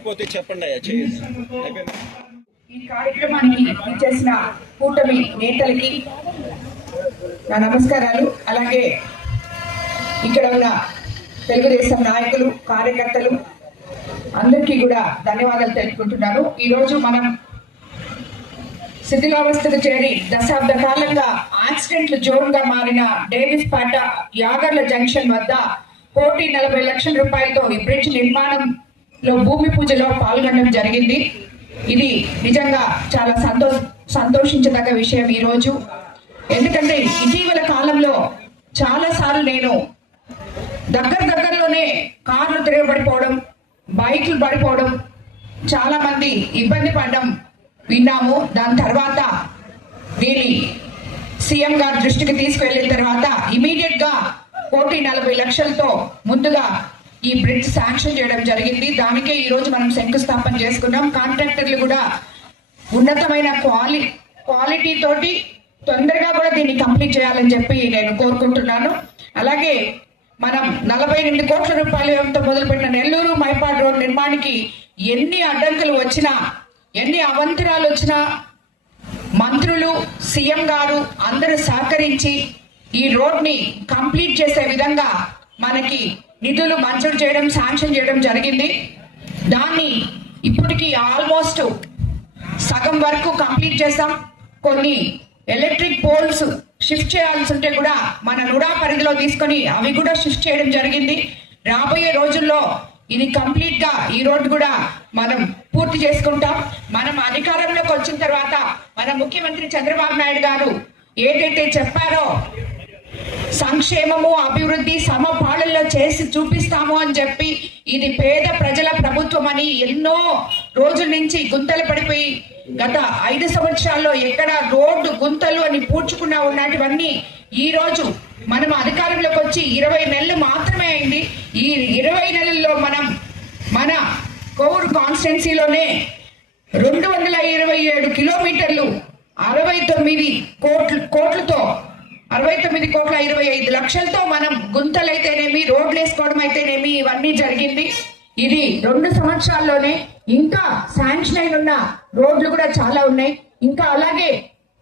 అయిపోతే చెప్పండి. ఈ కార్యక్రమానికి ఇచ్చేసిన కూటమి నేతలకి నా నమస్కారాలు. అలాగే ఇక్కడ ఉన్న తెలుగుదేశం నాయకులు, కార్యకర్తలు అందరికీ కూడా ధన్యవాదాలు తెలుపుకుంటున్నాను. ఈరోజు మనం శిథిలావస్థకు చేరి దశాబ్ద కాలంగా యాక్సిడెంట్లు జోన్ గా మారిన డేవిస్ పాట యాగర్ల జంక్షన్ వద్ద 1,40,00,000 రూపాయలతో ఈ బ్రిడ్జ్ నిర్మాణంలో భూమి పూజలో పాల్గొనడం జరిగింది. ఇది నిజంగా చాలా సంతోషించదగ్గ విషయం ఈరోజు. ఎందుకంటే ఇటీవల కాలంలో చాలా సార్లు నేను దగ్గరలోనే కార్లు తిరగబడిపోవడం, బైక్లు పడిపోవడం, చాలా మంది ఇబ్బంది పడడం విన్నాము. దాని తర్వాత దీన్ని సీఎం గారి దృష్టికి తీసుకువెళ్ళిన తర్వాత ఇమీడియట్ గా 1,40,00,000తో ముందుగా ఈ బ్రిడ్జ్ శాంక్షన్ చేయడం జరిగింది. దానికే ఈ రోజు మనం శంకుస్థాపన చేసుకున్నాం. కాంట్రాక్టర్లు కూడా ఉన్నతమైన క్వాలిటీ తోటి తొందరగా కూడా దీన్ని కంప్లీట్ చేయాలని చెప్పి నేను కోరుకుంటున్నాను. అలాగే మనం 48 కోట్ల రూపాయలతో మొదలుపెట్టిన నెల్లూరు మైపాడ్ రోడ్ నిర్మాణానికి ఎన్ని అడ్డంకులు వచ్చినా, ఎన్ని అవంతరాలు వచ్చినా మంత్రులు, సీఎం గారు అందరూ సహకరించి ఈ రోడ్ ని కంప్లీట్ చేసే విధంగా మనకి నిధులు మంజూరు చేయడం, శాంక్షన్ చేయడం జరిగింది. దాన్ని ఇప్పటికి ఆల్మోస్ట్ సగం వరకు కంప్లీట్ చేస్తాం. కొన్ని ఎలక్ట్రిక్ పోల్స్ షిఫ్ట్ చేయాల్సి ఉంటే కూడా మన నుడా పరిధిలో తీసుకొని అవి కూడా షిఫ్ట్ చేయడం జరిగింది. రాబోయే రోజుల్లో ఇది కంప్లీట్ గా ఈ రోడ్ కూడా మనం పూర్తి చేసుకుంటాం. మనం అధికారంలోకి వచ్చిన తర్వాత మన ముఖ్యమంత్రి చంద్రబాబు నాయుడు గారు ఏదైతే చెప్పారో సంక్షేమము, అభివృద్ధి సమపాళల్లో చేసి చూపిస్తాము అని చెప్పి, ఇది పేద ప్రజల ప్రభుత్వం అని ఎన్నో రోజుల నుంచి గుంతలు పడిపోయి గత 5 సంవత్సరాల్లో ఎక్కడ రోడ్డు గుంతలు అని పూడ్చుకున్నా ఉన్నటివన్నీ ఈ రోజు మనం అధికారంలోకి వచ్చి 20 నెలలు మాత్రమే అయింది. ఈ 20 నెలల్లో మనం మన కోవూరు కాన్స్టిట్యున్సీలోనే 227 కిలోమీటర్లు 69 కోట్లతో 69,25 లక్షలతో మనం గుంతలైతేనేమి, రోడ్లు వేసుకోవడం అయితేనేమి ఇవన్నీ జరిగింది. ఇది 2 సంవత్సరాల్లోనే. ఇంకా శాంక్షన్ అయిన ఉన్న రోడ్లు కూడా చాలా ఉన్నాయి. ఇంకా అలాగే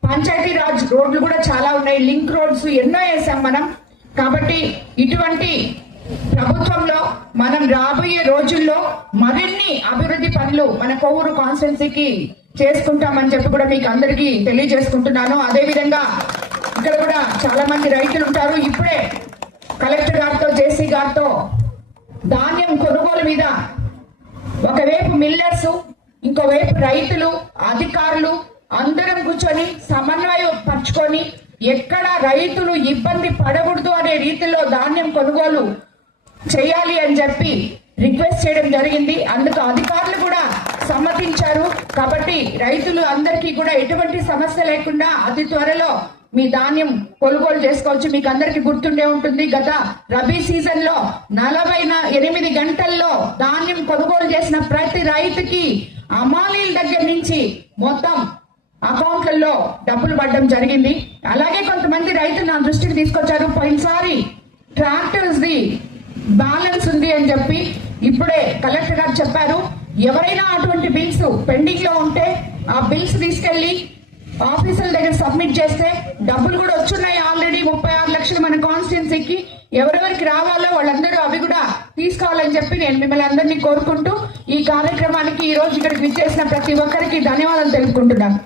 పంచాయతీ రాజ్ రోడ్లు కూడా చాలా ఉన్నాయి. లింక్ రోడ్స్ ఎన్నో వేసాం మనం. కాబట్టి ఇటువంటి ప్రభుత్వంలో మనం రాబోయే రోజుల్లో మరిన్ని అభివృద్ధి పనులు మన కోవూరు కాన్స్టిట్యున్సీకి చేసుకుంటామని చెప్పి కూడా మీకు అందరికీ తెలియజేసుకుంటున్నాను. అదేవిధంగా ఇక్కడ కూడా చాలా మంది రైతులు ఉంటారు. ఇప్పుడే కలెక్టర్ గారితో, జేసీ గారితో ధాన్యం కొనుగోలు మీద ఒకవైపు మిల్లర్స్, ఇంకోవైపు రైతులు, అధికారులు అందరం కూర్చొని సమన్వయం పరుచుకొని ఎక్కడ రైతులు ఇబ్బంది పడకూడదు అనే రీతిలో ధాన్యం కొనుగోలు చేయాలి అని చెప్పి రిక్వెస్ట్ చేయడం జరిగింది. అందుకు అధికారులు కూడా సమ్మతించారు. కాబట్టి రైతులు అందరికీ కూడా ఎటువంటి సమస్య లేకుండా అతి త్వరలో మీ ధాన్యం కొనుగోలు చేసుకోవచ్చు. మీకు అందరికి గుర్తుండే ఉంటుంది, గత రబీ సీజన్ లో 48 గంటల్లో ధాన్యం కొనుగోలు చేసిన ప్రతి రైతుకి అమాలీల దగ్గర నుంచి మొత్తం అకౌంట్లలో డబ్బులు పడడం జరిగింది. అలాగే కొంతమంది రైతులు నా దృష్టికి తీసుకొచ్చారు, పోయినసారి ట్రాక్టర్స్ ది బ్యాలెన్స్ ఉంది అని చెప్పి ఇప్పుడే కలెక్టర్ గారు చెప్పారు. ఎవరైనా అటువంటి బిల్స్ పెండింగ్ లో ఉంటే ఆ బిల్స్ తీసుకెళ్లి ఆఫీసుల దగ్గర సబ్మిట్ చేస్తే డబ్బులు కూడా వచ్చున్నాయి. ఆల్రెడీ 36 లక్షలు మన కాన్స్టిట్యున్సీకి. ఎవరెవరికి రావాలో వాళ్ళందరూ అవి కూడా తీసుకోవాలని చెప్పి నేను మిమ్మల్ని అందరినీ కోరుకుంటూ ఈ కార్యక్రమానికి ఈ రోజు ఇక్కడికి విచ్చేసిన ప్రతి ఒక్కరికి ధన్యవాదాలు తెలుపుకుంటున్నాను.